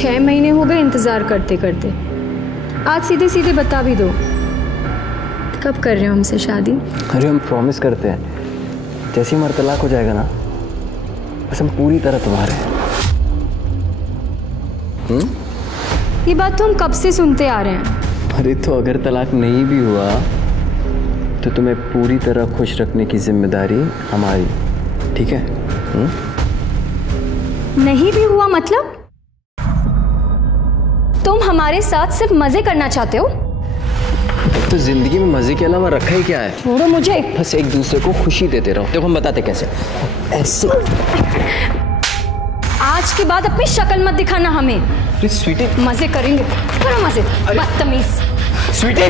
6 महीने हो गए इंतजार करते करते। आज सीधे सीधे बता भी दो, कब कर रहे हो हमसे शादी? अरे हम प्रॉमिस करते हैं, जैसे ही हमारा तलाक हो जाएगा ना, बस हम पूरी तरह तुम्हारे हैं। ये बात तो हम कब से सुनते आ रहे हैं। अरे तो अगर तलाक नहीं भी हुआ तो तुम्हें पूरी तरह खुश रखने की जिम्मेदारी हमारी, ठीक है? नहीं भी हुआ मतलब? तुम हमारे साथ सिर्फ मजे करना चाहते हो? तो जिंदगी में मजे के अलावा रखा ही क्या है? छोड़ो मुझे। बस एक दूसरे को खुशी देते रहो। देखो हम बताते कैसे, ऐसे। आज के बाद अपनी शक्ल मत दिखाना हमें। स्वीटी, मजे करेंगे, करो मजे, बदतमीज। स्वीटी,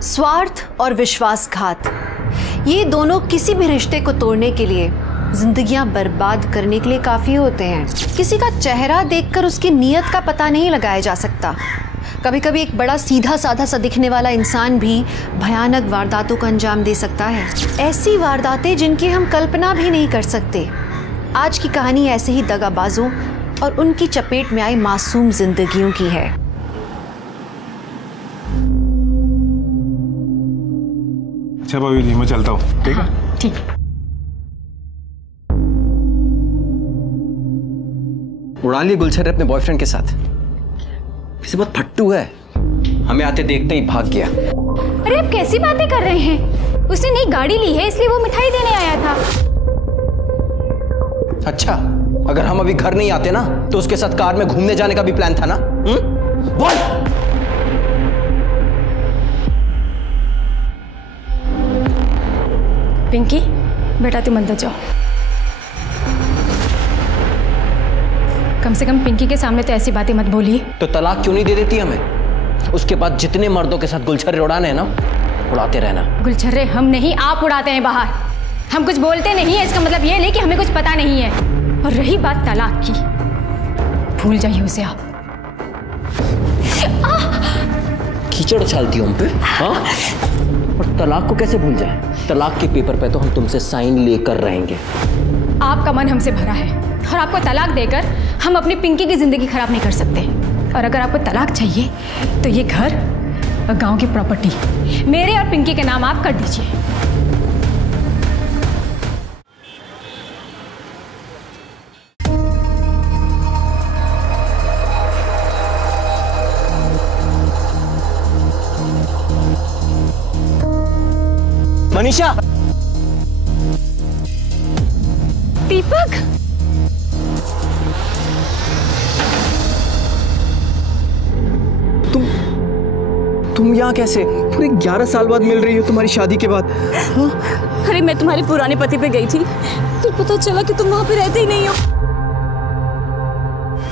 स्वार्थ और विश्वासघात, ये दोनों किसी भी रिश्ते को तोड़ने के लिए, जिंदगियां बर्बाद करने के लिए काफी होते हैं। किसी का चेहरा देखकर उसकी नीयत का पता नहीं लगाया जा सकता। कभी कभी एक बड़ा सीधा साधा सा दिखने वाला इंसान भी भयानक वारदातों को अंजाम दे सकता है, ऐसी वारदातें जिनकी हम कल्पना भी नहीं कर सकते। आज की कहानी ऐसे ही दगाबाजों और उनकी चपेट में आई मासूम जिंदगियों की है। अच्छा भाभी जी, मैं चलता हूँ, ठीक है? ठीक। उड़ा लिए गुलछर्रे अपने बॉयफ्रेंड के साथ। इसे बहुत फट्टू है, हमें आते देखते ही भाग गया। अरे आप कैसी बातें कर रहे हैं? उसने नई गाड़ी ली है इसलिए वो मिठाई देने आया था। अच्छा, अगर हम अभी घर नहीं आते ना तो उसके साथ कार में घूमने जाने का भी प्लान था ना? बोल। पिंकी बेटा तुम अंदर जाओ। कम से कम पिंकी के सामने तो ऐसी बातें मत बोलिए। तो तलाक क्यों नहीं दे देती हमें? उसके बाद जितने मर्दों के साथ गुलछर्रे उड़ाने हैं ना, उड़ाते रहना। गुलछर्रे हम नहीं, आप उड़ाते हैं बाहर। हम कुछ बोलते नहीं है, इसका मतलब ये नहीं कि हमें कुछ पता नहीं है। और रही बात तलाक की, भूल जाइए उसे आप। कीचड़ उछालती हो हम पे, हाँ? और तलाक को कैसे भूल जाए? तलाक के पेपर पे तो हम तुमसे साइन लेकर रहेंगे। आपका मन हमसे भरा है और आपको तलाक देकर हम अपनी पिंकी की जिंदगी खराब नहीं कर सकते। और अगर आपको तलाक चाहिए तो ये घर और गांव की प्रॉपर्टी मेरे और पिंकी के नाम आप कर दीजिए। मनीषा, दीपक, तुम यहाँ कैसे? पूरे 11 साल बाद मिल रही हो तुम्हारी शादी के बाद। हाँ? अरे मैं तुम्हारे पुराने पति पे गई थी, फिर पता चला कि तुम वहां पे रहते ही नहीं हो।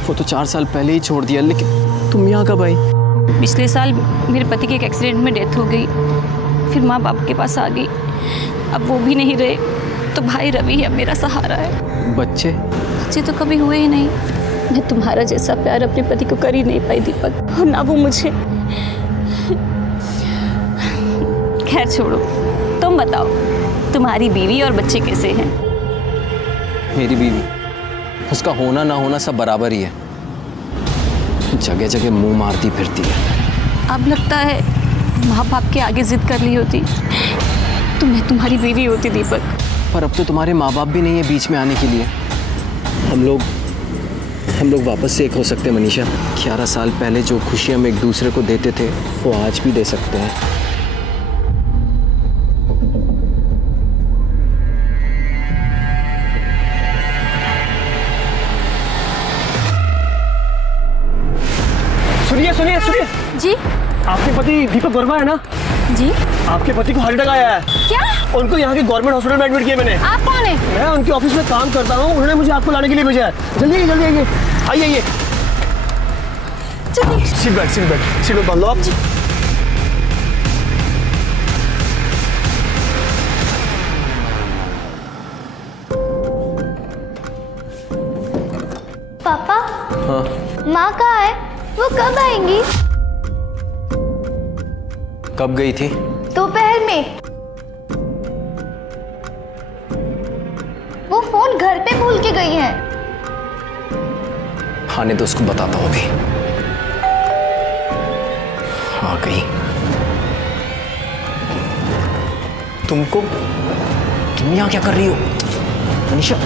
वो तो 4 साल पहले ही छोड़ दिया, लेकिन तुम यहाँ कब आई? पिछले साल मेरे पति के एक एक्सीडेंट में डेथ हो गई, फिर माँ बाप के पास आ गई। अब वो भी नहीं रहे तो भाई रवि अब मेरा सहारा है। बच्चे तो कभी हुए ही नहीं। मैं तुम्हारा जैसा प्यार अपने पति को कर ही नहीं पाई दीपक, और ना वो मुझे। खैर छोड़ो, तुम बताओ तुम्हारी बीवी और बच्चे कैसे हैं? मेरी बीवी, उसका होना ना होना सब बराबर ही है। जगह जगह मुंह मारती फिरती है। अब लगता है माँ बाप के आगे जिद कर ली होती तो मैं तुम्हारी बीवी होती दीपक। पर अब तो तुम्हारे माँ बाप भी नहीं है बीच में आने के लिए। हम लोग वापस से एक हो सकते हैं मनीषा। 11 साल पहले जो खुशी हम एक दूसरे को देते थे वो आज भी दे सकते हैं। सुनिए जी। आपके पति दीपक वर्मा है ना? जी। आपके पति को हार्ट अटैक आया है। क्या? उनको यहाँ के गवर्नमेंट हॉस्पिटल में एडमिट किया मैंने। आप कौन है? मैं उनके ऑफिस में काम करता हूँ, उन्होंने मुझे आपको लाने के लिए भेजा है। जल्दी आइए, आइए। सीट बेल्ट बांध लो आप। हाँ माँ कहाँ है? वो कब आएंगी? कब गई थी? दोपहर में। वो फोन घर पे भूल के गई है। आने तो उसको बताता हूँ अभी। आ गई। तुम यहाँ क्या कर रही हो मनीषा?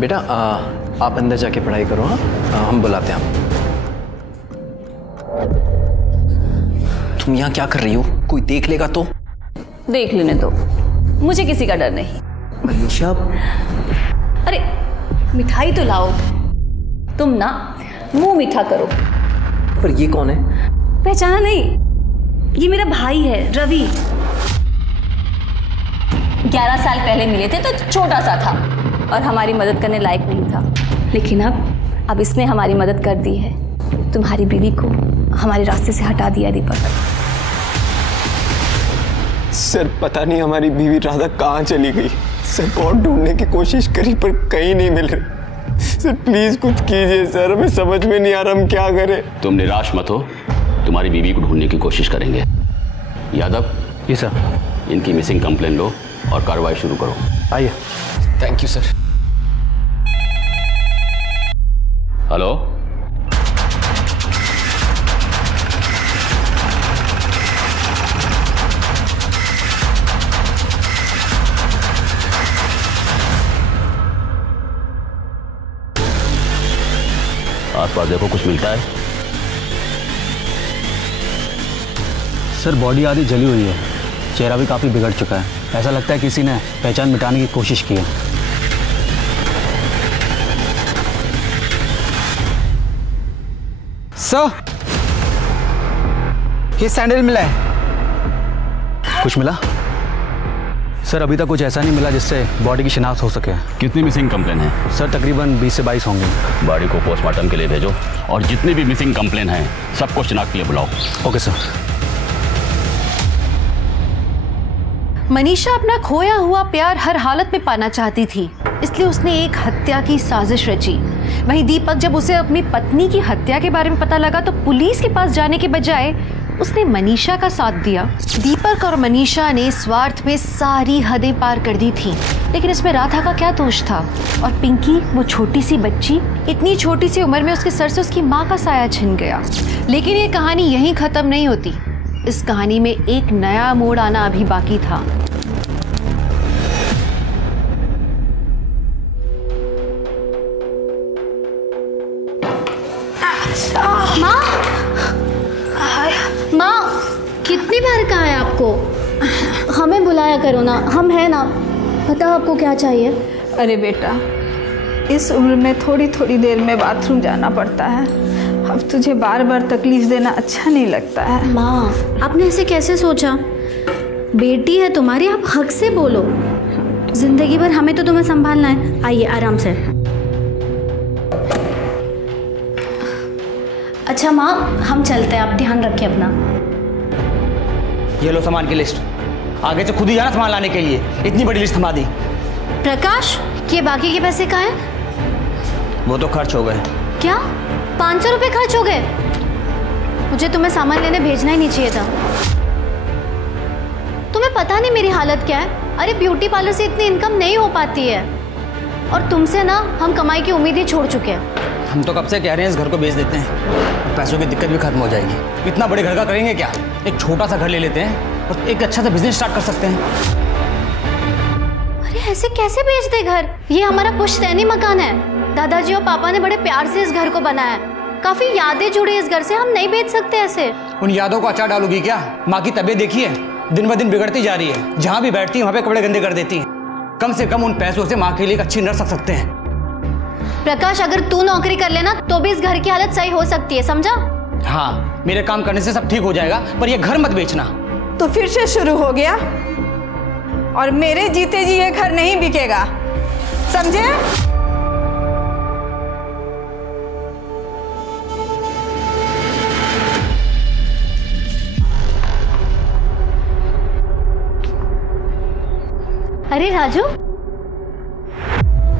बेटा आप अंदर जाके पढ़ाई करो। हाँ हम बुलाते हैं आप। तुम यहाँ क्या कर रही हो? कोई देख लेगा तो? देख लेने दो, मुझे किसी का डर नहीं। मनीषा अरे मिठाई तो लाओ। तुम ना मुंह मीठा करो। पर ये कौन है? पहचाना नहीं? ये मेरा भाई है रवि। 11 साल पहले मिले थे तो छोटा सा था और हमारी मदद करने लायक नहीं था, लेकिन अब इसने हमारी मदद कर दी है। तुम्हारी बीवी को हमारे रास्ते से हटा दिया दीपक। सर पता नहीं हमारी बीवी राधा कहाँ चली गई। सर बहुत ढूंढने की कोशिश करी पर कहीं नहीं मिल रही। सर प्लीज कुछ कीजिए सर, हमें समझ में नहीं आ रहा हम क्या करें। तुम निराश मत हो, तुम्हारी बीवी को ढूंढने की कोशिश करेंगे। यादव जी सर। इनकी मिसिंग कंप्लेन लो और कार्रवाई शुरू करो। आइए। Thank you sir. हेलो, आसपास देखो कुछ मिलता है? सर बॉडी आधी जली हुई है, चेहरा भी काफी बिगड़ चुका है। ऐसा लगता है किसी ने पहचान मिटाने की कोशिश की है। सर ये सैंडल मिला है। कुछ मिला? सर अभी तक कुछ ऐसा नहीं मिला जिससे बॉडी की शिनाख्त हो सके। कितनी मिसिंग कंप्लेन है? सर तकरीबन 20 से 22 होंगे। बॉडी को पोस्टमार्टम के लिए भेजो और जितनी भी मिसिंग कंप्लेन हैं सबको शिनाख्त के लिए बुलाओ। Okay sir. मनीषा अपना खोया हुआ प्यार हर हालत में पाना चाहती थी, इसलिए उसने एक हत्या की साजिश रची। वहीं दीपक जब उसे अपनी पत्नी की हत्या के बारे में पता लगा तो पुलिस के पास जाने के बजाय उसने मनीषा का साथ दिया। दीपक और मनीषा ने स्वार्थ में सारी हदें पार कर दी थी, लेकिन इसमें राधा का क्या दोष था? और पिंकी, वो छोटी सी बच्ची, इतनी छोटी सी उम्र में उसके सर से उसकी माँ का साया छिन गया। लेकिन ये कहानी यहीं खत्म नहीं होती। इस कहानी में एक नया मोड़ आना अभी बाकी था। माँ, कितनी बार कहा है आपको? हमें बुलाया करो ना, हम हैं ना। बताओ आपको क्या चाहिए? अरे बेटा, इस उम्र में थोड़ी थोड़ी देर में बाथरूम जाना पड़ता है। अब तुझे बार बार तकलीफ देना अच्छा नहीं लगता है। माँ, आपने ऐसे कैसे सोचा? बेटी है तुम्हारी, आप हक से बोलो। जिंदगी भर हमें तो तुम्हें संभालना है। आइए आराम से। अच्छा माँ, हम चलते हैं, आप ध्यान रखिए अपना। ये लो सामान की लिस्ट, आगे से खुद ही जाना सामान लाने के लिए। इतनी बड़ी लिस्ट थमा दी। प्रकाश, ये बाकी के पैसे कहाँ हैं? वो तो खर्च हो गए। क्या 500 रुपये खर्च हो गए? मुझे तुम्हें सामान लेने भेजना ही नहीं चाहिए था। तुम्हें पता नहीं मेरी हालत क्या है? अरे ब्यूटी पार्लर से इतनी इनकम नहीं हो पाती है, और तुमसे ना हम कमाई की उम्मीद ही छोड़ चुके हैं। हम तो कब से कह रहे हैं इस घर को बेच देते हैं, पैसों की दिक्कत भी खत्म हो जाएगी। इतना बड़े घर का करेंगे क्या? एक छोटा सा घर ले लेते हैं और एक अच्छा सा बिजनेस स्टार्ट कर सकते हैं। अरे ऐसे कैसे बेच दे घर? ये हमारा पुश्तैनी मकान है। दादाजी और पापा ने बड़े प्यार से इस घर को बनाया है। काफी यादें जुड़ी इस घर से, हम नहीं बेच सकते ऐसे। उन यादों को अचार डालोगी क्या? माँ की तबीयत देखिए, दिन ब दिन बिगड़ती जा रही है। जहाँ भी बैठती है वहाँ पे कपड़े गंदे कर देती है। कम से कम उन पैसों से माँ के लिए एक अच्छी नर्स रख सकते हैं। प्रकाश, अगर तू नौकरी कर लेना तो भी इस घर की हालत सही हो सकती है, समझा? हाँ, मेरे काम करने से सब ठीक हो जाएगा, पर ये घर मत बेचना। तो फिर से शुरू हो गया, और मेरे जीते जी ये घर नहीं बिकेगा, समझे? अरे राजू,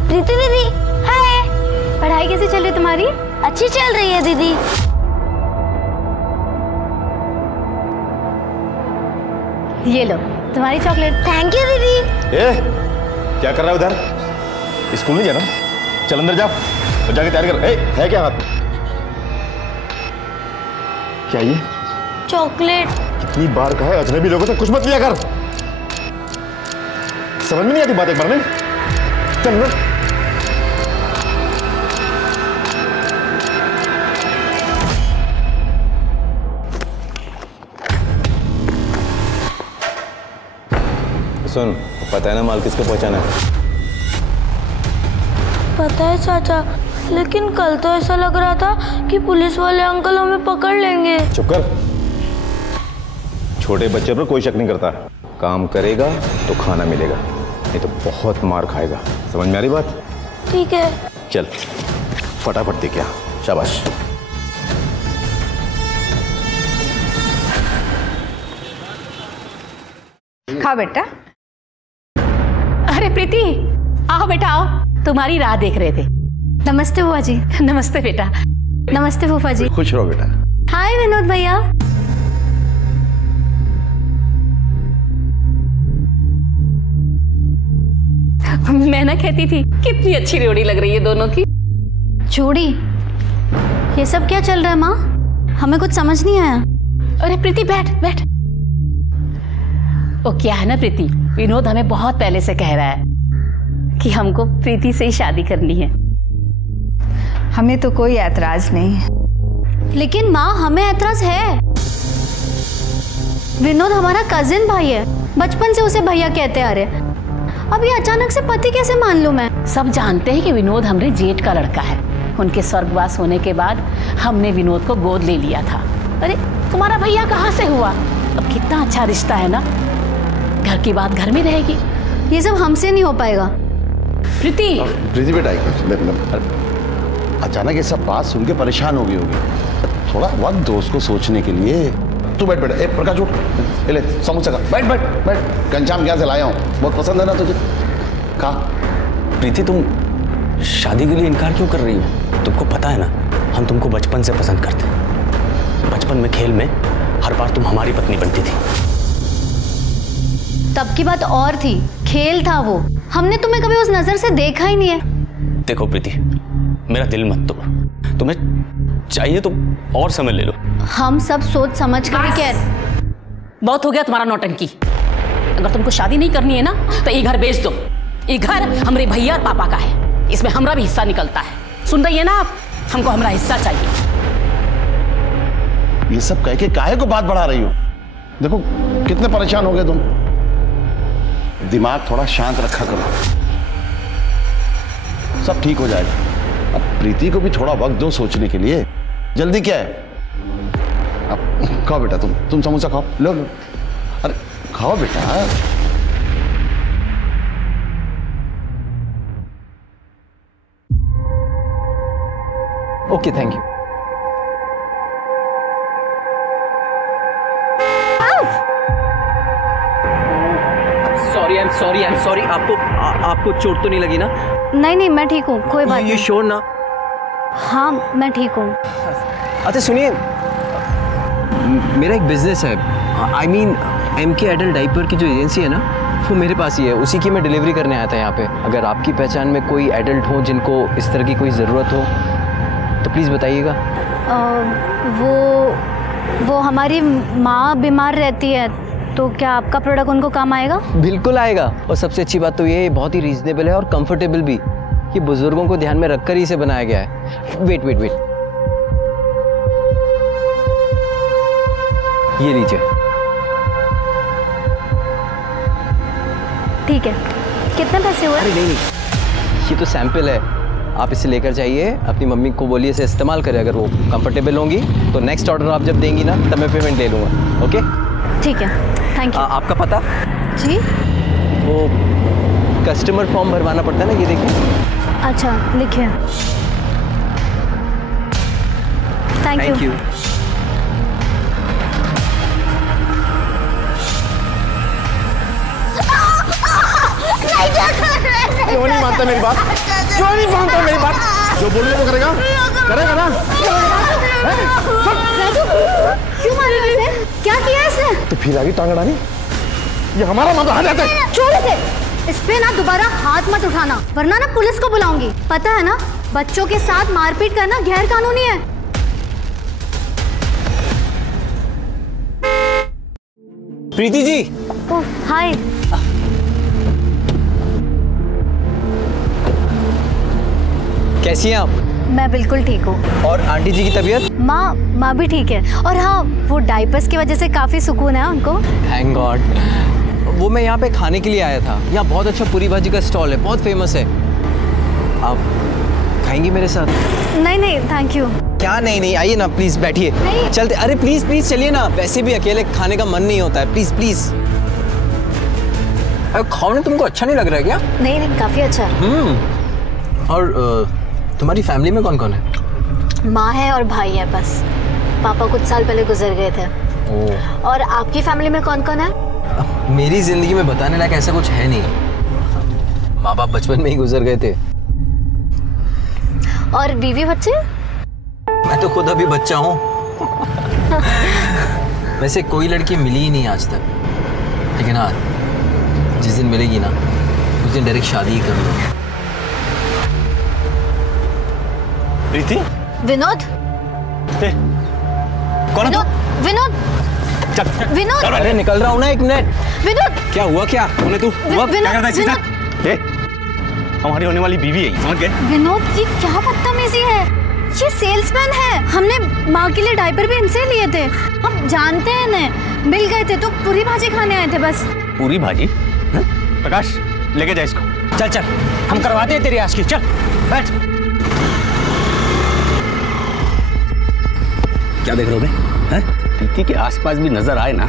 प्रीति दीदी, हाय। पढ़ाई कैसी चल रही तुम्हारी? अच्छी चल रही है दीदी। ये लो तुम्हारी चॉकलेट। थैंक यू दीदी। ए, क्या कर रहा है उधर? स्कूल नहीं जाना? चल अंदर जा और जाके तैयार कर। है क्या हाथ? क्या ये? चॉकलेट। कितनी बार कहा है अजनबी लोगों से कुछ मत लिया कर। समझ में नहीं आती बात एक बार नहीं? चल ना। सुन, पता है ना माल किसको पहुंचाना है? पता है चाचा, लेकिन कल तो ऐसा लग रहा था कि पुलिस वाले अंकल हमें पकड़ लेंगे। चुप कर। छोटे बच्चे पर कोई शक नहीं करता। काम करेगा तो खाना मिलेगा, नहीं तो बहुत मार खाएगा। समझ में आ रही बात? ठीक है। चल फटाफट दे क्या। शाबाश। खाओ बेटा। अरे प्रीति, आओ बेटा आओ, तुम्हारी राह देख रहे थे। नमस्ते बुआ जी। नमस्ते बेटा। नमस्ते फूफा जी। खुश रहो बेटा। हाय विनोद भैया। मैं ना कहती थी कितनी अच्छी जोड़ी लग रही है दोनों की। जोड़ी? ये सब क्या चल रहा है माँ? हमें कुछ समझ नहीं आया। अरे प्रीति बैठ बैठ। वो क्या है ना प्रीति, विनोद हमें बहुत पहले से कह रहा है कि हमको प्रीति से ही शादी करनी है। हमें तो कोई ऐतराज नहीं है। लेकिन माँ हमें ऐतराज है। विनोद हमारा कजिन भाई है, बचपन से उसे भैया कहते आ रहे। अब ये अचानक से पति कैसे मान लूं मैं? सब जानते हैं कि विनोद हमारे जेठ का लड़का है। उनके स्वर्गवास होने के बाद हमने विनोद को गोद ले लिया था। अरे तुम्हारा भैया कहाँ से हुआ? अब कितना अच्छा रिश्ता है ना, घर की बात घर में रहेगी। ये सब हमसे नहीं हो पाएगा। प्रीति बेटा, अचानक ये सब बात सुन के परेशान हो गई होगी। थोड़ा वक्त दो उसको सोचने के लिए। तू बैठ बेटा। प्रकाश उठ, ले समोसा खा। बैठ बैठ बैठ। घनश्याम क्या से लाया हूँ, बहुत पसंद है ना तुझे, खा। प्रीति तुम शादी के लिए इनकार क्यों कर रही हो? तुमको पता है ना हम तुमको बचपन से पसंद करते हैं। बचपन में खेल में हर बार तुम हमारी पत्नी बनती थी। तब की बात और थी, खेल था वो। हमने तुम्हें कभी उस नजर से देखा ही नहीं है। देखो प्रीति, मेरा दिल मत तोड़। तुम्हें चाहिए तो और समय ले लो। हम सब सोच समझ कर कह रहे। बहुत हो गया तुम्हारा नौटंकी। अगर तुमको शादी नहीं करनी है ना तो ये घर बेच दो। ये घर हमारे भैया और पापा का है, इसमें हमारा भी हिस्सा निकलता है। सुन रही है ना आप? हमको हमारा हिस्सा चाहिए। ये सब कह के काहे को बात बढ़ा रही हो? देखो कितने परेशान हो गए तुम। दिमाग थोड़ा शांत रखा करो, सब ठीक हो जाएगा। अब प्रीति को भी थोड़ा वक्त दो सोचने के लिए। जल्दी क्या है? अब खाओ बेटा, तुम समोसा खाओ। लो लो, अरे खाओ बेटा। Okay thank you. Sorry I am sorry. आपको चोट तो नहीं लगी ना? नहीं मैं ठीक हूँ, कोई बात नहीं। यू श्योर ना? हाँ मैं ठीक हूँ। अच्छा सुनिए, मेरा एक बिजनेस है। I mean MK adult diaper की जो एजेंसी है ना, वो मेरे पास ही है। उसी की मैं डिलीवरी करने आया था यहाँ पे। अगर आपकी पहचान में कोई एडल्ट हो जिनको इस तरह की कोई ज़रूरत हो तो प्लीज़ बताइएगा। वो हमारी माँ बीमार रहती है, तो क्या आपका प्रोडक्ट उनको काम आएगा? बिल्कुल आएगा। और सबसे अच्छी बात तो ये बहुत ही रीजनेबल है और कंफर्टेबल भी। ये बुजुर्गों को ध्यान में रखकर ही इसे बनाया गया है। वेट ये लीजिए। ठीक है, कितने पैसे हुए? अरे नहीं, ये तो सैंपल है। आप इसे लेकर जाइए, अपनी मम्मी को बोलिए इसे इस्तेमाल करें। अगर वो कंफर्टेबल होंगी तो नेक्स्ट ऑर्डर आप जब देंगी ना तब मैं पेमेंट ले लूँगा। ओके ठीक है, थैंक यू। आपका पता? जी वो कस्टमर फॉर्म भरवाना पड़ता है ना, ये देखिए। अच्छा लिखिए। Thank you. मानता मेरी बात? क्यों नहीं मानता मेरी बात? जो बोलूंगा वो करेगा, करेगा ना? क्यों मारा इसे? क्या किया इसने? तो फिर आगे टांग अड़ानी? ये हमारा मामला है जाते। छोड़ इसे। इस पे ना दोबारा हाथ मत उठाना, वरना ना पुलिस को बुलाऊंगी। पता है ना, बच्चों के साथ मारपीट करना गैर कानूनी है। प्रीति जी। ओह हाय। कैसी हैं आप? मैं बिल्कुल ठीक हूँ। और आंटी जी की तबीयत? माँ भी ठीक है। और हाँ, वो डायपर्स की वजह से काफी सुकून है उनको। Thank God. वो मैं यहाँ पे खाने के लिए आया था। यहाँ बहुत अच्छा पूरी भाजी का स्टॉल है, बहुत फेमस है। आप खाएंगी मेरे साथ? नहीं थैंक यू। क्या नहीं, आइए ना प्लीज, बैठिए। चलते। अरे प्लीज चलिए ना, वैसे भी अकेले खाने का मन नहीं होता है। प्लीज। खाने तुमको अच्छा नहीं लग रहा है क्या? नहीं काफी अच्छा है। और तुम्हारी फैमिली में कौन कौन है? माँ है और भाई है बस। पापा कुछ साल पहले गुजर गए थे। और आपकी फैमिली में कौन कौन है? मेरी जिंदगी में बताने लायक ऐसा कुछ है नहीं। माँ बाप बचपन में ही गुजर गए थे। और बीवी बच्चे? मैं तो खुद अभी बच्चा हूँ। वैसे कोई लड़की मिली ही नहीं आज तक, लेकिन हाँ, जिस दिन मिलेगी ना उस दिन डायरेक्ट शादी ही कर लो। प्रीति? विनोद? कौन है तू? विनोद? विनोद? अरे निकल रहा हूँ ना, 1 मिनट। विनोद? क्या हुआ? क्या कौन है तू? क्या करता है इसके साथ? हमारी होने वाली बीवी है, समझ गए? विनोद जी क्या बदतमीजी है। ये सेल्समैन है। हमने माँ के लिए डायपर भी इनसे लिए थे। हम जानते हैं इन्हें। मिल गए थे तो पूरी भाजी खाने आए थे बस। पूरी भाजी? प्रकाश लेके जा इसको। चल हम करवाते हैं तेरी आशिकी। चल बैठ। क्या देख रहे हो बे? प्रीति के आसपास भी नजर आए ना,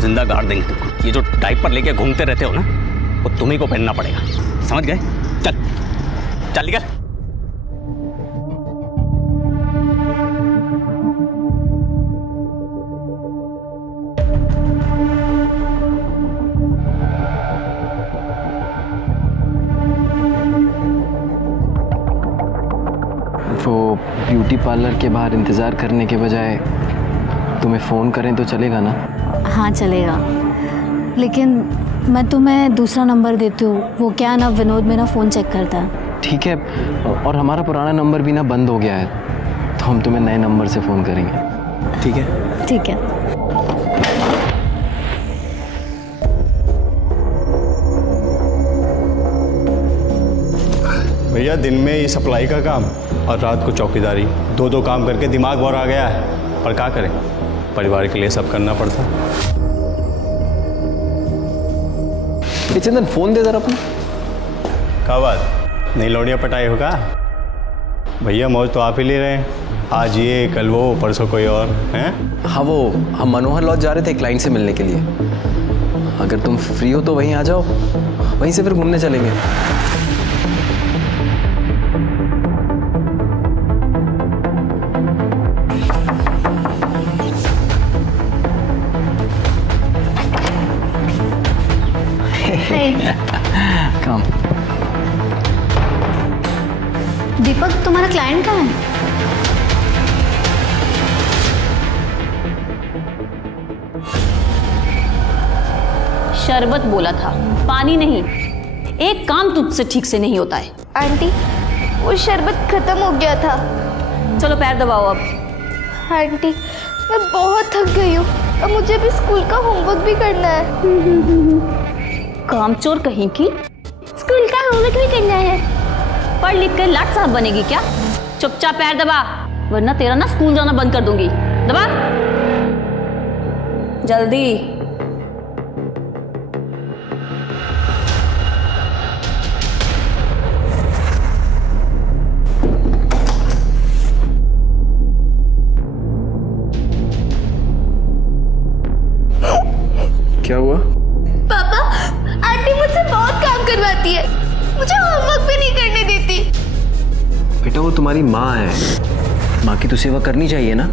जिंदा गाड़ देंगे तुमको। ये जो डायपर लेके घूमते रहते हो ना, वो तुम्ही को पहनना पड़ेगा, समझ गए? चल निकल। वो ब्यूटी पार्लर के बाहर इंतज़ार करने के बजाय तुम्हें फ़ोन करें तो चलेगा ना? हाँ चलेगा, लेकिन मैं तुम्हें दूसरा नंबर देती हूँ। वो क्या ना, विनोद मेरा फ़ोन चेक करता है। ठीक है, और हमारा पुराना नंबर भी ना बंद हो गया है, तो हम तुम्हें नए नंबर से फ़ोन करेंगे। ठीक है? ठीक है। भैया दिन में ये सप्लाई का काम और रात को चौकीदारी, दो काम करके दिमाग और आ गया है। पर क्या करें, परिवार के लिए सब करना पड़ता। चंदन फ़ोन दे जरा अपना। क्या बात, नई लौड़िया पटाई होगा? भैया मौज तो आप ही ले रहे हैं। आज ये, कल वो, परसों कोई और हैं? हाँ, वो हम मनोहर लॉज जा रहे थे क्लाइंट से मिलने के लिए। अगर तुम फ्री हो तो वहीं आ जाओ, वहीं से फिर घूमने चलेंगे। Come. दीपक तुम्हारा क्लाइंट कहाँ है? शरबत बोला था, पानी नहीं। एक काम तुझसे ठीक से नहीं होता है। आंटी वो शरबत खत्म हो गया था। चलो पैर दबाओ अब। आंटी मैं बहुत थक गई हूँ, अब मुझे भी स्कूल का होमवर्क भी करना है। कामचोर कहीं की। स्कूल का होमवर्क भी करना है। पढ़ लिख कर लाट साहब बनेगी क्या? चुपचाप पैर दबा, वरना तेरा ना स्कूल जाना बंद कर दूंगी। दबा जल्दी। क्या हुआ? पापा, आंटी मुझसे बहुत काम करवाती है, मुझे होमवर्क भी नहीं करने देती। बेटा वो तुम्हारी माँ है, माँ की तो सेवा करनी चाहिए ना।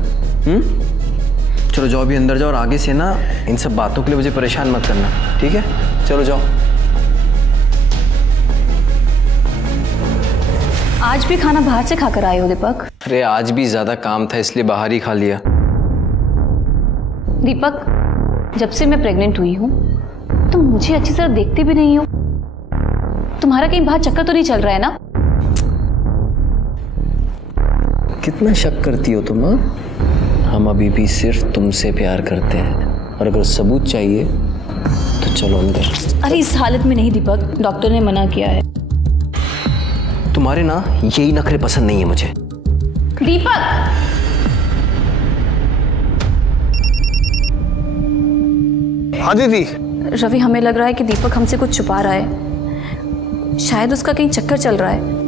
चलो जाओ अभी अंदर जाओ, और आगे से ना इन सब बातों के लिए मुझे परेशान मत करना, ठीक है? चलो जाओ। आज भी खाना बाहर से खाकर आए हो दीपक? अरे आज भी ज्यादा काम था इसलिए बाहर ही खा लिया। दीपक, जब से मैं प्रेग्नेंट हुई हूँ तुम मुझे अच्छी तरह देखते भी नहीं हो। तुम्हारा कहीं बाहर चक्कर तो नहीं चल रहा है ना? कितना शक करती हो तुम? हम अभी भी सिर्फ तुमसे प्यार करते हैं, और अगर सबूत चाहिए तो चलो अंदर। अरे इस हालत में नहीं दीपक, डॉक्टर ने मना किया है। तुम्हारे ना यही नखरे पसंद नहीं है मुझे। दीपक! हाँ दीदी। रवि, हमें लग रहा है कि दीपक हमसे कुछ छुपा रहा है। शायद उसका कहीं चक्कर चल रहा है।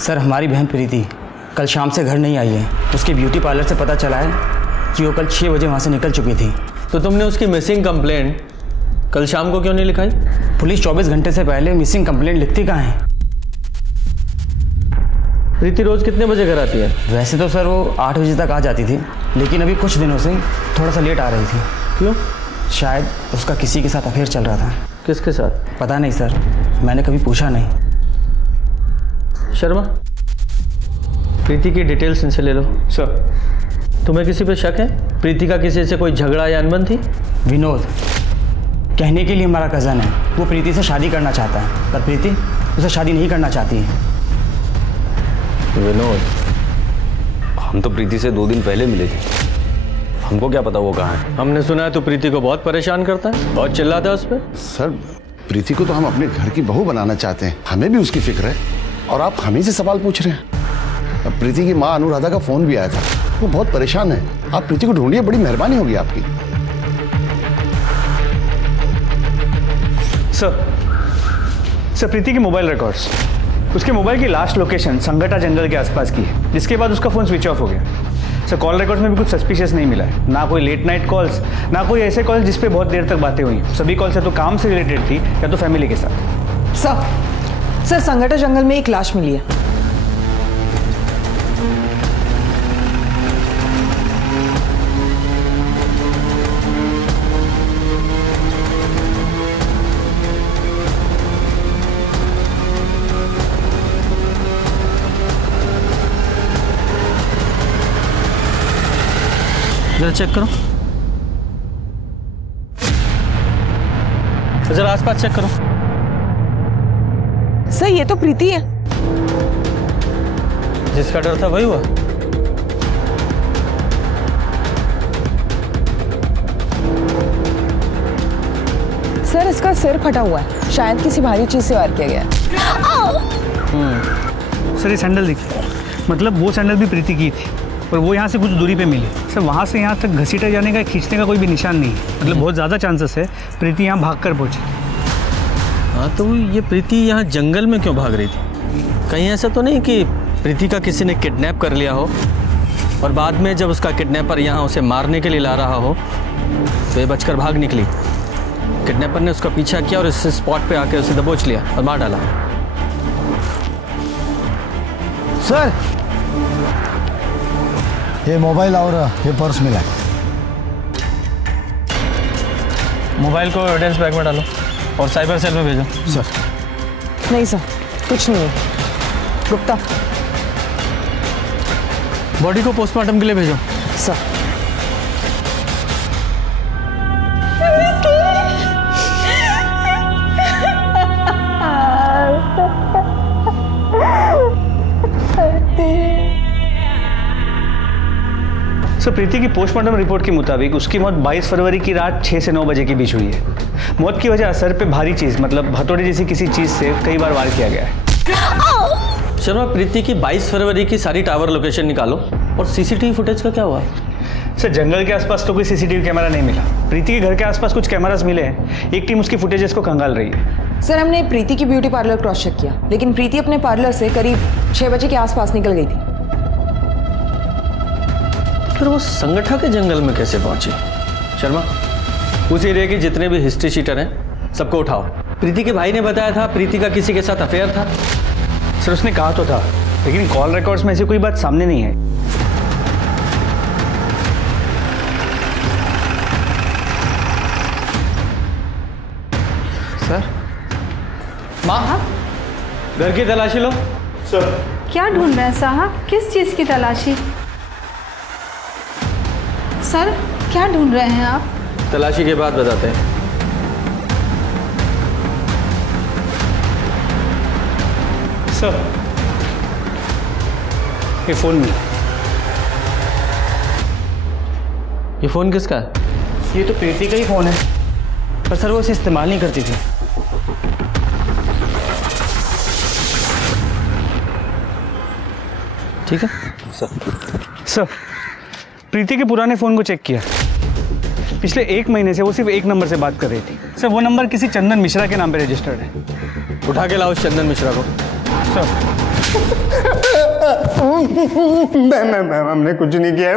सर, हमारी बहन प्रीति कल शाम से घर नहीं आई है। उसके ब्यूटी पार्लर से पता चला है कि वो कल 6 बजे वहाँ से निकल चुकी थी। तो तुमने उसकी मिसिंग कंप्लेंट कल शाम को क्यों नहीं लिखाई? पुलिस 24 घंटे से पहले मिसिंग कंप्लेंट लिखती कहाँ है? प्रीति रोज कितने बजे घर आती है? वैसे तो सर वो 8 बजे तक आ जाती थी, लेकिन अभी कुछ दिनों से थोड़ा सा लेट आ रही थी। क्यों? शायद उसका किसी के साथ अफेयर चल रहा था। किसके साथ? पता नहीं सर, मैंने कभी पूछा नहीं। शर्मा, प्रीति की डिटेल्स इनसे ले लो। सर। तुम्हें किसी पे शक है? प्रीति का किसी से कोई झगड़ा या अनबन थी? विनोद कहने के लिए हमारा कज़न है, वो प्रीति से शादी करना चाहता है, पर प्रीति उसे शादी नहीं करना चाहती है। विनोद, हम तो प्रीति से 2 दिन पहले मिले थे, हमको क्या पता वो कहाँ है। हमने सुना है तो प्रीति को बहुत परेशान करता है, बहुत चिल्लाता है उस पर। सर, प्रीति को तो हम अपने घर की बहू बनाना चाहते हैं, हमें भी उसकी फिक्र है, और आप हमें से सवाल पूछ रहे हैं। अब प्रीति की माँ अनुराधा का फोन भी आया था, वो बहुत परेशान है। आप प्रीति को ढूंढिए, बड़ी मेहरबानी होगी आपकी। सर, प्रीति की मोबाइल रिकॉर्ड्स, उसके मोबाइल की लास्ट लोकेशन संगटा जंगल के आसपास की है, जिसके बाद उसका फ़ोन स्विच ऑफ हो गया। सर, कॉल रिकॉर्ड्स में भी कुछ सस्पिशियस नहीं मिला है, ना कोई लेट नाइट कॉल्स, ना कोई ऐसे कॉल जिस पे बहुत देर तक बातें हुई। सभी कॉल्स या तो काम से रिलेटेड थी या तो फैमिली के साथ। सर, संगटा जंगल में एक लाश मिली है। जरा चेक करो, जरा आसपास चेक करो। सर, ये तो प्रीति है। जिसका डर था वही हुआ। सर, इसका सिर फटा हुआ है, शायद किसी भारी चीज से वार किया गया है। सर, ये सैंडल देखिए, मतलब वो सैंडल भी प्रीति की थी, और वो यहाँ से कुछ दूरी पे मिली। सर, वहाँ से यहाँ तक घसीटे जाने का, खींचने का कोई भी निशान नहीं है, मतलब बहुत ज़्यादा चांसेस है प्रीति यहाँ भागकर पहुँची। हाँ, तो ये प्रीति यहाँ जंगल में क्यों भाग रही थी? कहीं ऐसा तो नहीं कि प्रीति का किसी ने किडनैप कर लिया हो, और बाद में जब उसका किडनैपर यहाँ उसे मारने के लिए ला रहा हो तो ये बचकर भाग निकली? किडनैपर ने उसका पीछा किया और इस स्पॉट पे आके उसे दबोच लिया और मार डाला। सर, ये मोबाइल और ये पर्स मिला है। मोबाइल को एविडेंस बैग में डालो और साइबर सेल में भेजो। सर। नहीं सर, कुछ नहीं है। गुप्ता, बॉडी को पोस्टमार्टम के लिए भेजो। सर। सर, प्रीति की पोस्टमार्टम रिपोर्ट के मुताबिक उसकी मौत 22 फरवरी की रात 6 से 9 बजे के बीच हुई है। मौत की वजह सर पे भारी चीज, मतलब हथौड़े जैसी किसी चीज से कई बार वार किया गया है। शर्मा, प्रीति की 22 फरवरी की सारी टावर लोकेशन निकालो, और सीसीटीवी फुटेज का क्या हुआ? सर, जंगल के आसपास तो कोई सीसीटीवी कैमरा नहीं मिला। प्रीति के घर के आसपास कुछ कैमरास मिले हैं, एक टीम उसकी फुटेजेस को खंगाल रही है। सर, हमने प्रीति की ब्यूटी पार्लर क्रॉस चेक किया, लेकिन प्रीति अपने पार्लर से करीब 6 बजे के आसपास निकल गई थी। फिर वो संगठा के जंगल में कैसे पहुंची? शर्मा, उस एरिया के जितने भी हिस्ट्री शीटर हैं सबको उठाओ प्रीति के भाई ने बताया था प्रीति का किसी के साथ अफेयर था। सर उसने कहा तो था, लेकिन कॉल रिकॉर्ड्स में ऐसी कोई बात सामने नहीं है। सर माँ, घर की तलाशी लो। सर क्या ढूंढ रहे हैं साहब? किस चीज की तलाशी? सर क्या ढूंढ रहे हैं आप? तलाशी के बाद बताते हैं। सर ये फोन मिला। ये फोन किसका है? ये तो प्रीति का ही फोन है, पर सर वो इसे इस्तेमाल नहीं करती थी। ठीक है सर, प्रीति के पुराने फ़ोन को चेक किया। पिछले 1 महीने से वो सिर्फ एक नंबर से बात कर रही थी। सर वो नंबर किसी चंदन मिश्रा के नाम पे रजिस्टर्ड है। उठा के लाओ उस चंदन मिश्रा को। सर मैम हमने कुछ नहीं किया है।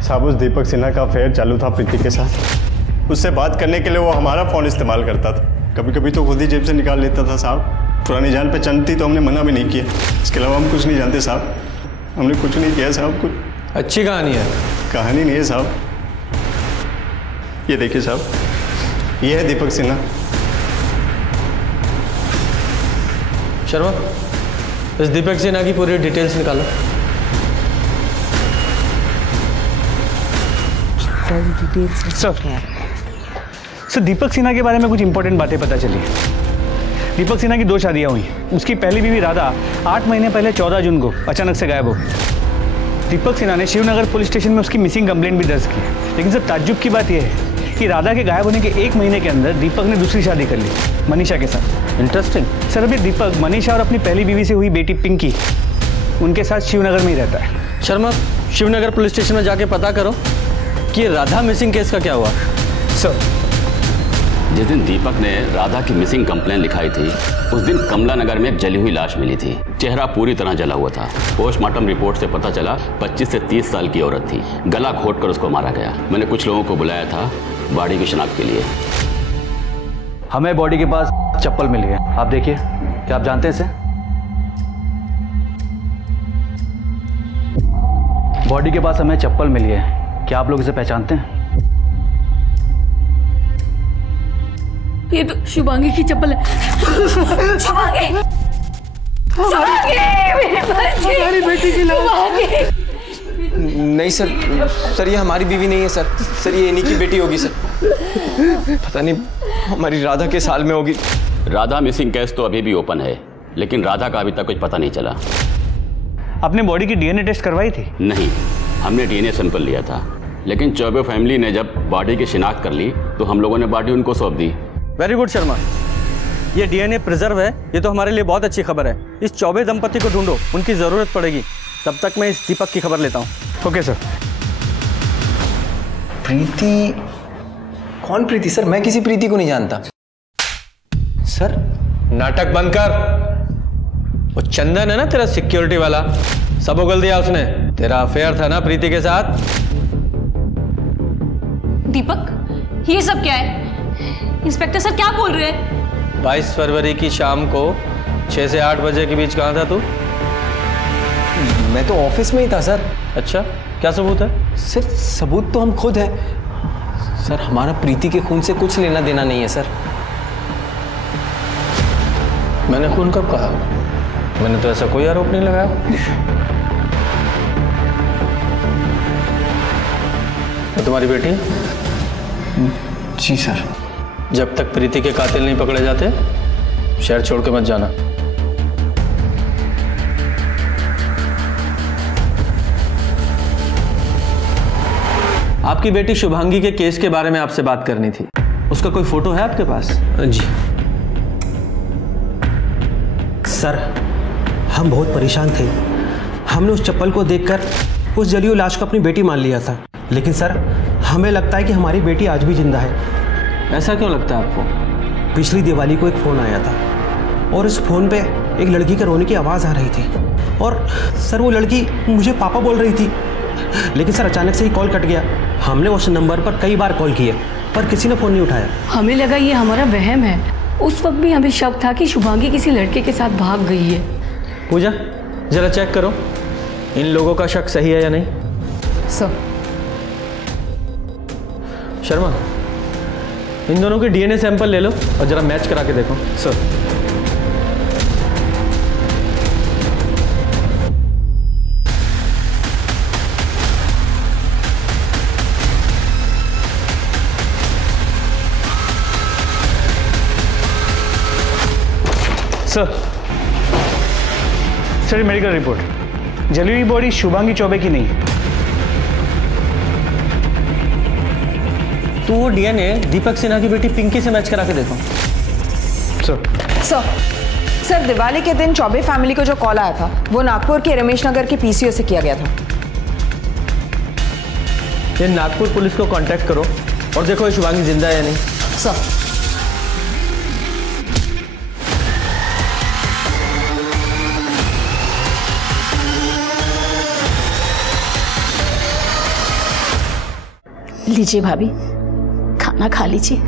साहब उस दीपक सिन्हा का अफेयर चालू था प्रीति के साथ। उससे बात करने के लिए वो हमारा फ़ोन इस्तेमाल करता था। कभी कभी तो खुद ही जेब से निकाल लेता था साहब। पुरानी जान पहचान थी तो हमने मना भी नहीं किया। इसके अलावा हम कुछ नहीं जानते साहब। हमने कुछ नहीं किया साहब। कुछ अच्छी कहानी है। कहानी नहीं है साहब। ये देखिए साहब, ये है दीपक सिन्हा। शर्मा, इस दीपक सिन्हा की पूरी डिटेल्स निकालो। सर दीपक सिन्हा के बारे में कुछ इंपॉर्टेंट बातें पता चली है। दीपक सिन्हा की 2 शादियां हुई। उसकी पहली बीवी राधा 8 महीने पहले 14 जून को अचानक से गायब हो गई। दीपक सिन्हा ने शिवनगर पुलिस स्टेशन में उसकी मिसिंग कंप्लेंट भी दर्ज की। लेकिन सर ताज्जुब की बात यह है कि राधा के गायब होने के 1 महीने के अंदर दीपक ने दूसरी शादी कर ली, मनीषा के साथ। इंटरेस्टिंग। सर अभी दीपक मनीषा और अपनी पहली बीवी से हुई बेटी पिंकी, उनके साथ शिवनगर में ही रहता है। शर्मा, शिवनगर पुलिस स्टेशन में जाके पता करो कि राधा मिसिंग केस का क्या हुआ। सर जिस दिन दीपक ने राधा की मिसिंग कंप्लेन लिखाई थी, उस दिन कमला नगर में एक जली हुई लाश मिली थी। चेहरा पूरी तरह जला हुआ था। पोस्टमार्टम रिपोर्ट से पता चला 25 से 30 साल की औरत थी। गला घोंटकर उसको मारा गया। मैंने कुछ लोगों को बुलाया था बॉडी की शिनाख्त के लिए। हमें बॉडी के पास चप्पल मिली है, आप देखिए। क्या आप जानते हैं इसे? बॉडी के पास हमें चप्पल मिली है, क्या आप लोग इसे पहचानते हैं? ये तो शुभांगी की चप्पल है। शुभांगी, हमारी बेटी की लाश। नहीं सर, ये हमारी बीवी नहीं है सर। ये इन्हीं की बेटी होगी सर। पता नहीं हमारी राधा के साल में होगी। राधा मिसिंग केस तो अभी भी ओपन है, लेकिन राधा का अभी तक कुछ पता नहीं चला। आपने बॉडी की डीएनए टेस्ट करवाई थी? नहीं, हमने डीएनए सैंपल लिया था, लेकिन चौबे फैमिली ने जब बॉडी की शिनाख्त कर ली तो हम लोगों ने बॉडी उनको सौंप दी। वेरी गुड शर्मा, ये डीएनए प्रिजर्व है। ये तो हमारे लिए बहुत अच्छी खबर है। इस चौबे दंपति को ढूंढो, उनकी ज़रूरत पड़ेगी। तब तक मैं इस दीपक की खबर लेता हूँ। Okay sir. प्रीति? कौन प्रीति सर? मैं किसी प्रीति को नहीं जानता सर। नाटक बंद कर। वो चंदन है ना तेरा सिक्योरिटी वाला, सब उगल दिया उसने। तेरा अफेयर था ना प्रीति के साथ। दीपक, ये सब क्या है? इंस्पेक्टर सर क्या बोल रहे हैं? 22 फरवरी की शाम को 6 से 8 बजे के बीच कहाँ था तू? मैं तो ऑफिस में ही था सर। अच्छा, क्या सबूत है? सर सबूत तो हम खुद हैं सर। हमारा प्रीति के खून से कुछ लेना देना नहीं है सर। मैंने खून कब कहा? मैंने तो ऐसा कोई आरोप नहीं लगाया। तो तुम्हारी बेटी? जी सर। जब तक प्रीति के कातिल नहीं पकड़े जाते शहर छोड़ के मत जाना। आपकी बेटी शुभांगी के केस के बारे में आपसे बात करनी थी। उसका कोई फोटो है आपके पास? जी सर, हम बहुत परेशान थे। हमने उस चप्पल को देखकर उस जली हुई लाश को अपनी बेटी मान लिया था। लेकिन सर, हमें लगता है कि हमारी बेटी आज भी जिंदा है। ऐसा क्यों लगता है आपको? पिछली दिवाली को एक फ़ोन आया था और उस फ़ोन पे एक लड़की के रोने की आवाज़ आ रही थी। और सर वो लड़की मुझे पापा बोल रही थी। लेकिन सर अचानक से ही कॉल कट गया। हमने उस नंबर पर कई बार कॉल किया पर किसी ने फ़ोन नहीं उठाया। हमें लगा ये हमारा वहम है। उस वक्त भी हमें शक था कि शुभांगी किसी लड़के के साथ भाग गई है। पूजा जरा चेक करो इन लोगों का शक सही है या नहीं। सर। शर्मा इन दोनों के डीएनए सैंपल ले लो और जरा मैच करा के देखो। सर। सर मेडिकल रिपोर्ट, जली हुई बॉडी शुभांगी चौबे की नहीं है। तो वो डीएनए दीपक सिन्हा की बेटी पिंकी से मैच करा के देखो। सर दिवाली के दिन चौबे फैमिली को जो कॉल आया था वो नागपुर के रमेश नगर के पीसीओ से किया गया था। ये नागपुर पुलिस को कांटेक्ट करो और देखो ये शुभांगी जिंदा है या नहीं। सर। लीजिए भाभी, खाना खा लीजिए।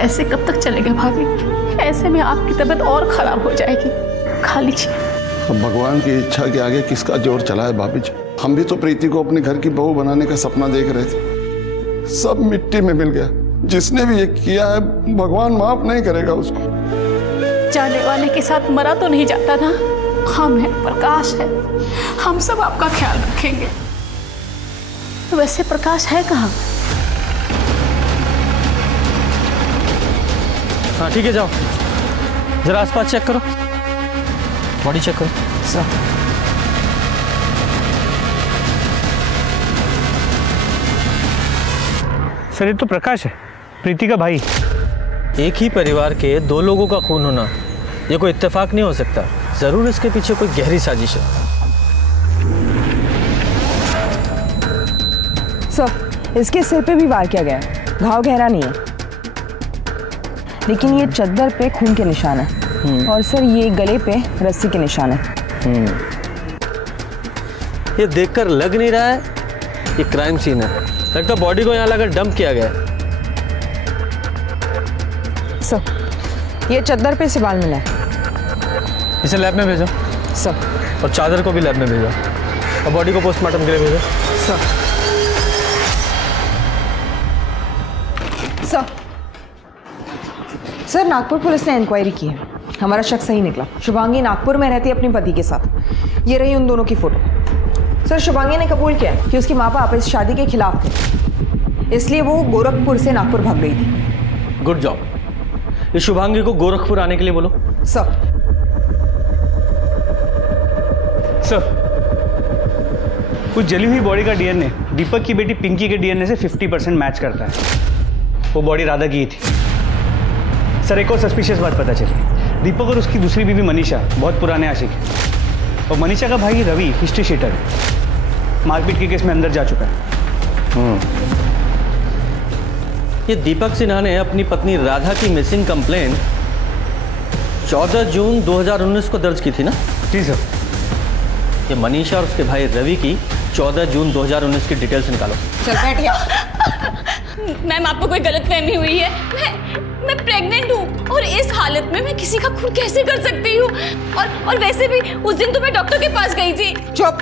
ऐसे कब तक चलेगा भाभी? ऐसे में आपकी तबीयत और खराब हो जाएगी। खा लीजिए। अब भगवान की इच्छा के आगे किसका जोर चला है भाभी जी। हम भी तो प्रीति को अपने घर की बहू बनाने का सपना देख रहे थे, सब मिट्टी में मिल गया। जिसने भी ये किया है भगवान माफ नहीं करेगा उसको। जाने वाले के साथ मरा तो नहीं जाता ना। हम है, प्रकाश है, हम सब आपका ख्याल रखेंगे। वैसे प्रकाश है कहाँ? हाँ ठीक है, जाओ जरा आसपास चेक करो, बॉडी चेक करो। सर ये तो प्रकाश है, प्रीति का भाई। एक ही परिवार के दो लोगों का खून होना ये कोई इत्तेफाक नहीं हो सकता। जरूर इसके पीछे कोई गहरी साजिश है। सर इसके सिर पे भी वार किया गया है, घाव गहरा नहीं है, लेकिन ये चद्दर पे खून के निशान है। और सर ये गले पे रस्सी के निशान है। ये देखकर लग नहीं रहा है ये क्राइम सीन है, लगता बॉडी को यहाँ लाकर डंप किया गया है। सर ये चद्दर पे से बाल मिला है। इसे लैब में भेजो सर, और चादर को भी लैब में भेजो और बॉडी को पोस्टमार्टम के लिए भेजो। सर नागपुर पुलिस ने इंक्वायरी की है, हमारा शक सही निकला। शुभांगी नागपुर में रहती है अपने पति के साथ। ये रही उन दोनों की फोटो। सर शुभांगी ने कबूल किया कि उसकी माँ बाप इस शादी के खिलाफ थे, इसलिए वो गोरखपुर से नागपुर भाग गई थी। Good job. इस शुभांगी को गोरखपुर आने के लिए बोलो। सर कुछ जली हुई बॉडी का डीएनए दीपक की बेटी पिंकी के डीएनए से 50% मैच करता है। वो बॉडी राधा की ही थी। सर एक और सस्पिशियस बात पता चली, दीपक और उसकी दूसरी बीवी मनीषा बहुत पुराने आशिक हैं, और मनीषा का भाई रवि हिस्ट्री शीटर है, मारपीट के केस में अंदर जा चुका है। ये दीपक सिन्हा ने अपनी पत्नी राधा की मिसिंग कंप्लेंट 14 जून 2019 को दर्ज की थी ना? जी सर। ये मनीषा और उसके भाई रवि की 14 जून 2019 की डिटेल्स निकालो। चल बैठिए। मैम आपको कोई गलतफहमी हुई है। मैं प्रेग्नेंट हूँ और इस हालत में मैं किसी का खून कैसे कर सकती हूँ? और वैसे भी उस दिन तो मैं डॉक्टर के पास गई थी। चुप,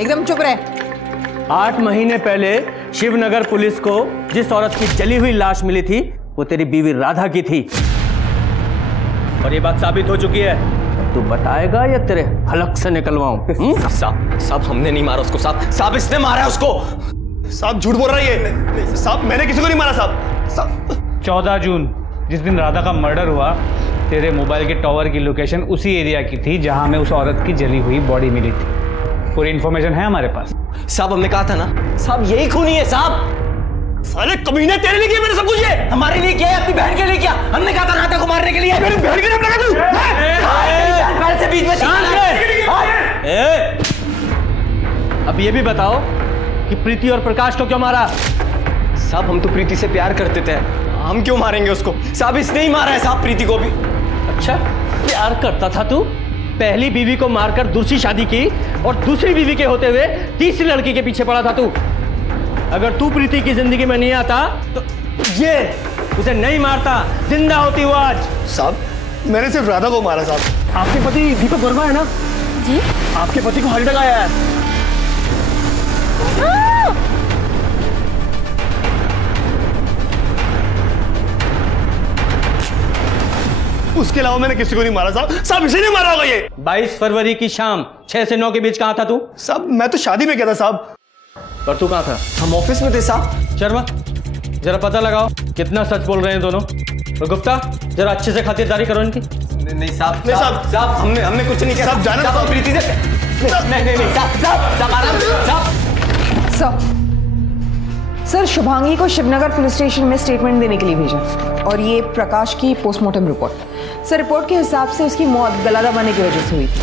एकदम चुप रहे। 8 महीने पहले शिवनगर पुलिस को जिस औरत की जली हुई लाश मिली थी वो तेरी बीवी राधा की थी, और ये बात साबित हो चुकी है। तू बताएगा या तेरे हलक से निकलवाऊं? साहब हमने नहीं मारा उसको, साहब इसने मारा है उसको। साहब झूठ बोल रहा है, साहब मैंने किसी को नहीं मारा साहब। 14 जून जिस दिन राधा का मर्डर हुआ, तेरे मोबाइल के टॉवर की लोकेशन उसी एरिया की थी जहां में उस औरत की जली हुई बॉडी मिली थी। पूरी इन्फॉर्मेशन है हमारे पास। साहब हमने कहा था ना, साहब यही खूनी है साहब। साले कमीने तेरे लिए किया मैंने सब कुछ, ये हमारे लिए किया, अपनी बहन के लिए किया। हमने कहा था राधा को मारने के लिए। मेरी बहन के लिए लगा तू से बीच में। अब ये भी बताओ कि प्रीति और प्रकाश को क्यों मारा? साहब हम तो प्रीति से प्यार करते थे, हम क्यों मारेंगे उसको? साहब इसने ही मारा है साहब प्रीति को भी। अच्छा प्यार करता था तू? पहली बीवी को मारकर दूसरी शादी की और दूसरी बीवी के होते हुए तीसरी लड़की के पीछे पड़ा था तू। अगर तू प्रीति की जिंदगी में नहीं आता तो ये उसे नहीं मारता, जिंदा होती वो आज। साहब मैंने सिर्फ राधा को मारा साहब। आपके पति दीपक वर्मा है ना जी? आपके पति को हार्ट अटैक आया है। उसके अलावा मैंने किसी को नहीं मारा साहब। साहब इसे नहीं मारा होगा ये। 22 फरवरी की शाम 6 से 9 के बीच कहाँ था तू? साहब मैं तो शादी में गया था साहब। और तू कहाँ था? हम ऑफिस में थे साहब। शर्मा जरा पता लगाओ कितना सच बोल रहे हैं दोनों। और गुप्ता जरा अच्छे से खातिरदारी करो इनकी। नहीं साहब, नहीं साहब, साहब हमने कुछ नहीं किया साहब। जाने दो प्रीति से। नहीं साहब आराम। सर शुभांगी को शिवनगर पुलिस स्टेशन में स्टेटमेंट देने के लिए भेजा और ये प्रकाश की पोस्टमार्टम रिपोर्ट। सर रिपोर्ट के हिसाब से उसकी मौत गला दबाने की वजह से हुई थी,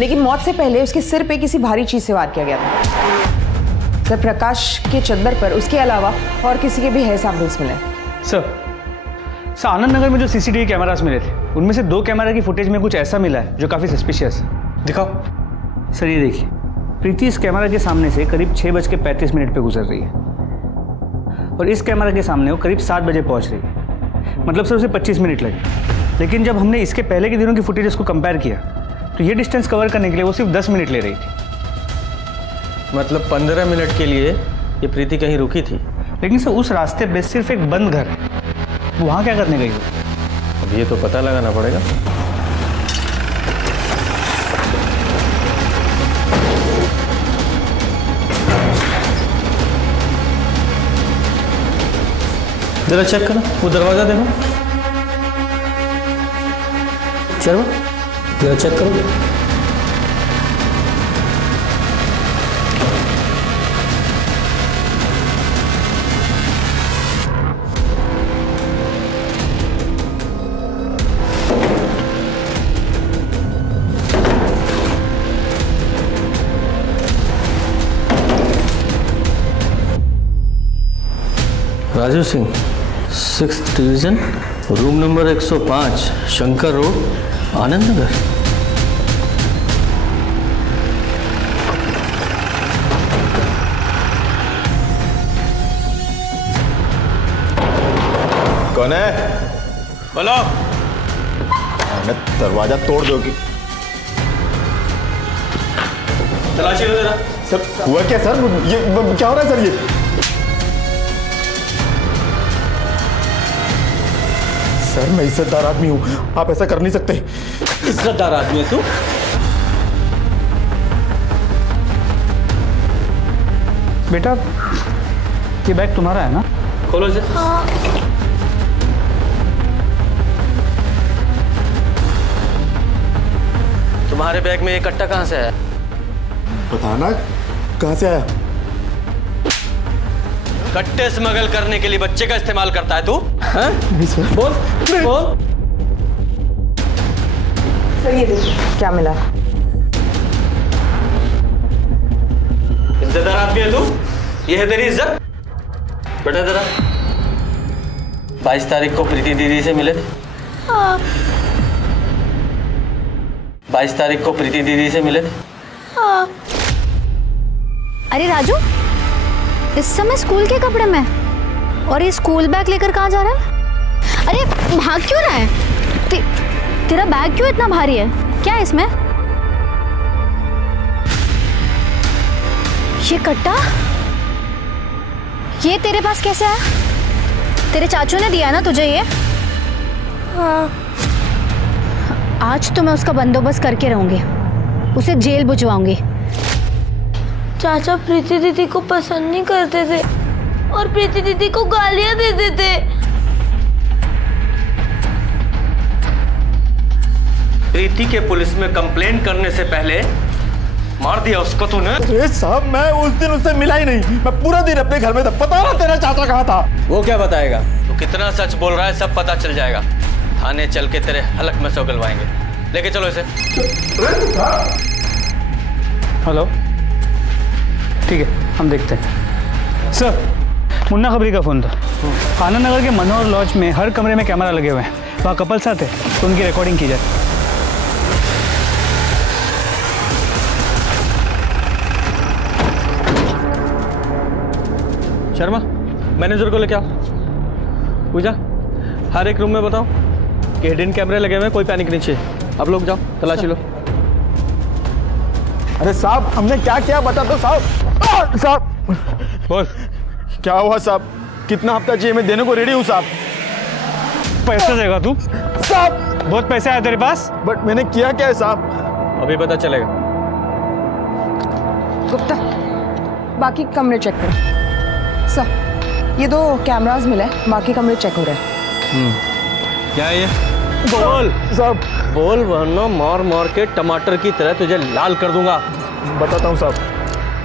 लेकिन मौत से पहले उसके सिर पे किसी भारी चीज से वार किया गया था। सर प्रकाश के चद्दर पर उसके अलावा और किसी के भी हेयर सैंपल्स मिले। सर आनंद नगर में जो सीसीटीवी कैमरास मिले थे उनमें से 2 कैमरा की फुटेज में कुछ ऐसा मिला है जो काफ़ी सस्पिशियस है। दिखाओ। सर ये देखिए, प्रीति इस कैमरा के सामने से करीब 6:35 पे गुजर रही है और इस कैमरा के सामने वो करीब 7 बजे पहुंच रही है। मतलब सर उसे 25 मिनट लगे, लेकिन जब हमने इसके पहले के दिनों की फुटेज को कंपेयर किया तो ये डिस्टेंस कवर करने के लिए वो सिर्फ 10 मिनट ले रही थी। मतलब 15 मिनट के लिए ये प्रीति कहीं रुकी थी। लेकिन सर उस रास्ते पे सिर्फ एक बंद घर है, वो वहाँ क्या करने गई? अब ये तो पता लगाना पड़ेगा। जरा चेक करो, वो दरवाजा देखो। चलो जरा चेक करो। Raju Singh 6th division, room number 105, Shankar road, Anand Nagar. कौन है? बोलो। दरवाजा तोड़ दोगी। तलाशी लो जरा। सर हुआ क्या सर? ये क्या हो रहा है सर? ये सर मैं इज्जतदार आदमी हूँ, आप ऐसा कर नहीं सकते। इज्जतदार आदमी है तू? बेटा ये बैग तुम्हारा है ना? खोलो इसे। हाँ। तुम्हारे बैग में ये कट्टा कहाँ से आया? पता ना कहाँ से आया। कट्टे स्मगल करने के लिए बच्चे का इस्तेमाल करता है तू? हाँ? नहीं सर। बोल बोल। सर ये देखिए क्या मिला। इज्जतदार आदमी है तू? ये है तेरी इज्जत? बेटा जरा 22 तारीख को प्रीति दीदी से मिले थे? हाँ। 22 तारीख को प्रीति दीदी से मिले थे? हाँ। अरे राजू, इस समय स्कूल के कपड़े में और ये स्कूल बैग लेकर कहाँ जा रहा है? अरे भाग क्यों रहा है? तेरा बैग क्यों इतना भारी है? क्या है इसमें? ये कट्टा ये तेरे पास कैसे आया? तेरे चाचू ने दिया ना तुझे ये? हाँ। आज तो मैं उसका बंदोबस्त करके रहूंगी, उसे जेल भिजवाऊंगी। चाचा प्रीति दीदी को पसंद नहीं करते थे और प्रीति दीदी को गालियां देते थे। प्रीति के पुलिस में कंप्लेंट करने से पहले मार दिया उसको तूने? अरे साहब मैं उस दिन उससे मिला ही नहीं, मैं पूरा दिन अपने घर में था। पता ना तेरा चाचा कहाँ था। वो क्या बताएगा? तू कितना सच बोल रहा है सब पता चल जाएगा। थाने चल के तेरे हलक में से उगलवाएंगे। लेके चलो इसे। हेलो ठीक है हम देखते हैं। सर मुन्ना खबरी का फ़ोन था। आनंद नगर के मनोहर लॉज में हर कमरे में कैमरा लगे हुए हैं, वहाँ कपल साथ है तो उनकी रिकॉर्डिंग की जाए। शर्मा, मैनेजर को लेके आओ। पूजा, हर एक रूम में बताओ कि हिडन कैमरे लगे हुए हैं, कोई पैनिक नहीं चाहिए। आप लोग जाओ, तलाशी लो। अरे साहब, हमने क्या किया बता दो साहब। साहब बोल, क्या हुआ साहब? कितना हफ्ता चाहिए? मैं देने को रेडी हूँ साहब। पैसा देगा तू? साहब बहुत पैसा है तेरे पास? बट मैंने किया क्या है साहब? अभी पता चलेगा। गुप्ता, बाकी कमरे चेक करो। सर, ये 2 कैमरास मिले, बाकी कमरे चेक हो रहे हैं। क्या है ये? बोल साहब, बोल वरना मार मार के टमाटर की तरह तुझे लाल कर दूंगा। बताता हूँ साहब,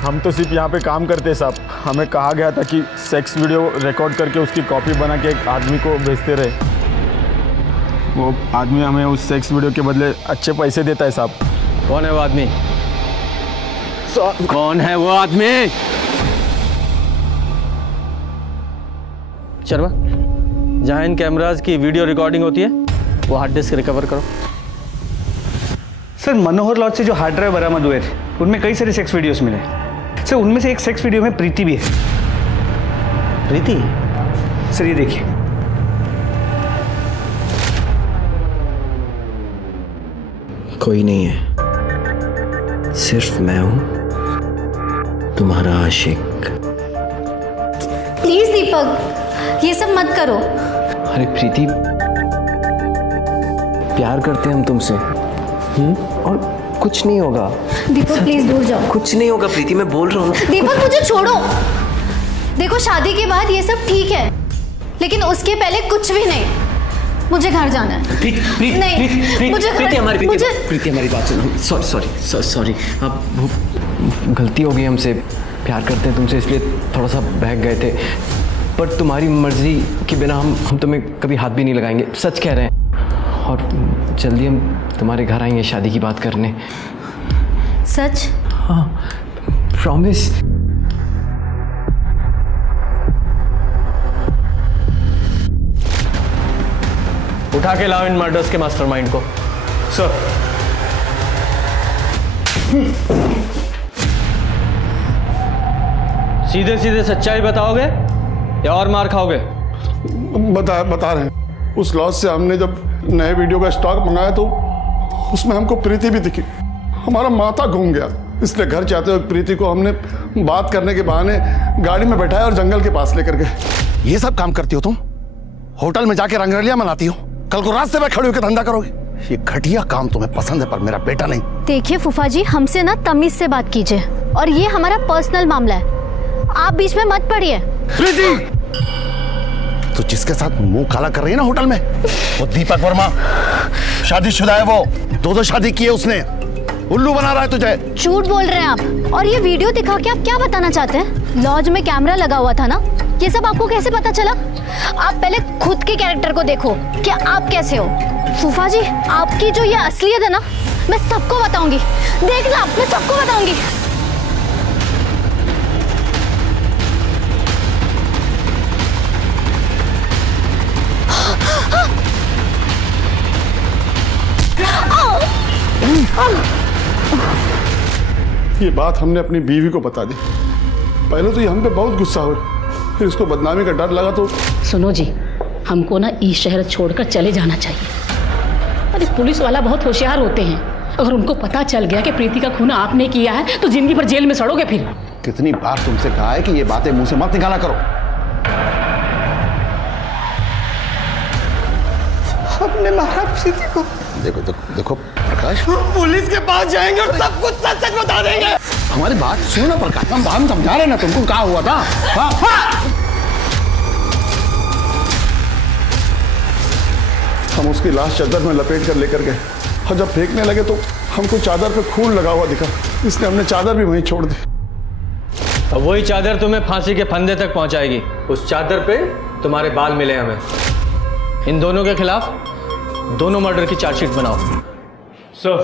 हम तो सिर्फ यहाँ पे काम करते हैं साहब। हमें कहा गया था कि सेक्स वीडियो रिकॉर्ड करके उसकी कॉपी बना के एक आदमी को भेजते रहे। वो आदमी हमें उस सेक्स वीडियो के बदले अच्छे पैसे देता है साहब। कौन है वो आदमी? कौन है वो आदमी? शर्मा, जहाँ इन कैमराज की वीडियो रिकॉर्डिंग होती है वो हार्ड डिस्क रिकवर करो। सर, मनोहर लॉज से जो हार्ड ड्राइव बरामद हुए थे उनमें कई सारे सेक्स वीडियोस मिले। सर, उनमें से एक सेक्स वीडियो में प्रीति भी है। प्रीति? सर, ये देखिए। कोई नहीं है, सिर्फ मैं हूं तुम्हारा आशिक। प्लीज दीपक, ये सब मत करो। अरे प्रीति, प्यार करते हैं हम तुमसे, और कुछ नहीं होगा। दीपक प्लीज दूर जाओ। कुछ नहीं होगा प्रीति, मैं बोल रहा हूँ। दीपक मुझे छोड़ो। देखो, शादी के बाद ये सब ठीक है, लेकिन उसके पहले कुछ भी नहीं। मुझे घर जाना है। प्रीति हमारी बात सुनो। सॉरी, अब गलती हो गई हमसे। प्यार करते हैं तुमसे इसलिए थोड़ा सा बहक गए थे, पर तुम्हारी मर्जी के बिना हम तुम्हें कभी हाथ भी नहीं लगाएंगे। सच कह रहे हैं। और जल्दी हम तुम्हारे घर आएंगे शादी की बात करने। सच? हाँ, प्रॉमिस। उठा के लाओ इन मर्डर्स के मास्टरमाइंड को। सर, सीधे सीधे सच्चाई बताओगे या और मार खाओगे? बता रहे हैं। उस लॉज से हमने जब नए वीडियो का स्टॉक मंगाया तो उसमें हमको प्रीति भी दिखी। हमारा माथा घूम गया, इसलिए घर जाते हुए प्रीति को हमने बात करने के बहाने गाड़ी में बैठाया और जंगल के पास लेकर गए। ये सब काम करती हो तुम? होटल में जाके रंगरलियां मनाती हो, कल को रास्ते में खड़े होकर धंधा करोगे? ये घटिया काम तुम्हें पसंद है, पर मेरा बेटा नहीं। देखिए फूफा जी, हमसे ना तमीज से बात कीजिए, और ये हमारा पर्सनल मामला है, आप बीच में मत पड़िए। प्रीति, तो जिसके साथ मुंह काला कर रही है ना होटल में, वो दीपक वर्मा, शादीशुदा है वो। 2 शादी की है उसने। उल्लू बना रहा है तुझे। झूठ बोल रहे हैं आप। और ये वीडियो दिखा के आप क्या बताना चाहते हैं? लॉज में कैमरा लगा हुआ था ना, ये सब आपको कैसे पता चला? आप पहले खुद के कैरेक्टर को देखो कि आप कैसे हो। फूफा जी, आपकी जो ये असलियत है ना, मैं सबको बताऊंगी। देखना, मैं सबको बताऊंगी। ये बात हमने अपनी बीवी को बता दी। पहले तो ये हम पे बहुत गुस्सा हुआ, फिर इसको बदनामी का डर लगा तो। सुनो जी, हमको ना इस शहर छोड़कर चले जाना चाहिए। अरे पुलिस वाला बहुत होशियार होते हैं, अगर उनको पता चल गया कि प्रीति का खून आपने किया है तो जिंदगी भर जेल में सड़ोगे फिर। कितनी बार तुमसे कहा है कि ये बातें मुंह से मत निकाला करो। हमने मारा प्रीति को। देखो देखो देखो प्रकाश, पुलिस के पास जाएंगे और सब कुछ सच सच बता देंगे। हमारी बात सुनो ना प्रकाश, हम समझा रहे ना तुमको क्या हुआ था। हम उसकी लाश चादर में लपेट कर लेकर गए, और जब फेंकने लगे तो हमको चादर पे खून लगा हुआ दिखा, इसलिए हमने चादर भी वहीं छोड़ दी। अब वही चादर तुम्हें फांसी के फंदे तक पहुंचाएगी। उस चादर पे तुम्हारे बाल मिले हमें। इन दोनों के खिलाफ दोनों मर्डर की चार्जशीट बनाओ। सर।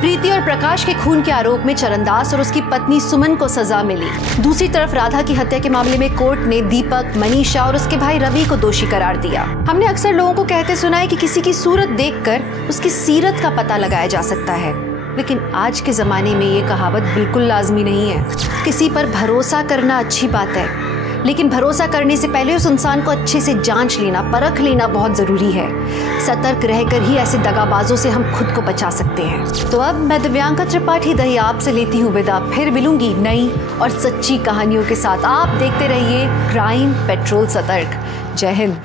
प्रीति और प्रकाश के खून के आरोप में चरणदास और उसकी पत्नी सुमन को सजा मिली। दूसरी तरफ राधा की हत्या के मामले में कोर्ट ने दीपक, मनीषा और उसके भाई रवि को दोषी करार दिया। हमने अक्सर लोगों को कहते सुना है कि किसी की सूरत देखकर उसकी सीरत का पता लगाया जा सकता है, लेकिन आज के जमाने में ये कहावत बिल्कुल लाजमी नहीं है। किसी पर भरोसा करना अच्छी बात है, लेकिन भरोसा करने से पहले उस इंसान को अच्छे से जांच लेना, परख लेना बहुत ज़रूरी है। सतर्क रहकर ही ऐसे दगाबाजों से हम खुद को बचा सकते हैं। तो अब मैं दिव्यांका त्रिपाठी दही आपसे लेती हूँ विदा। फिर मिलूंगी नई और सच्ची कहानियों के साथ। आप देखते रहिए क्राइम पेट्रोल सतर्क। जय हिंद।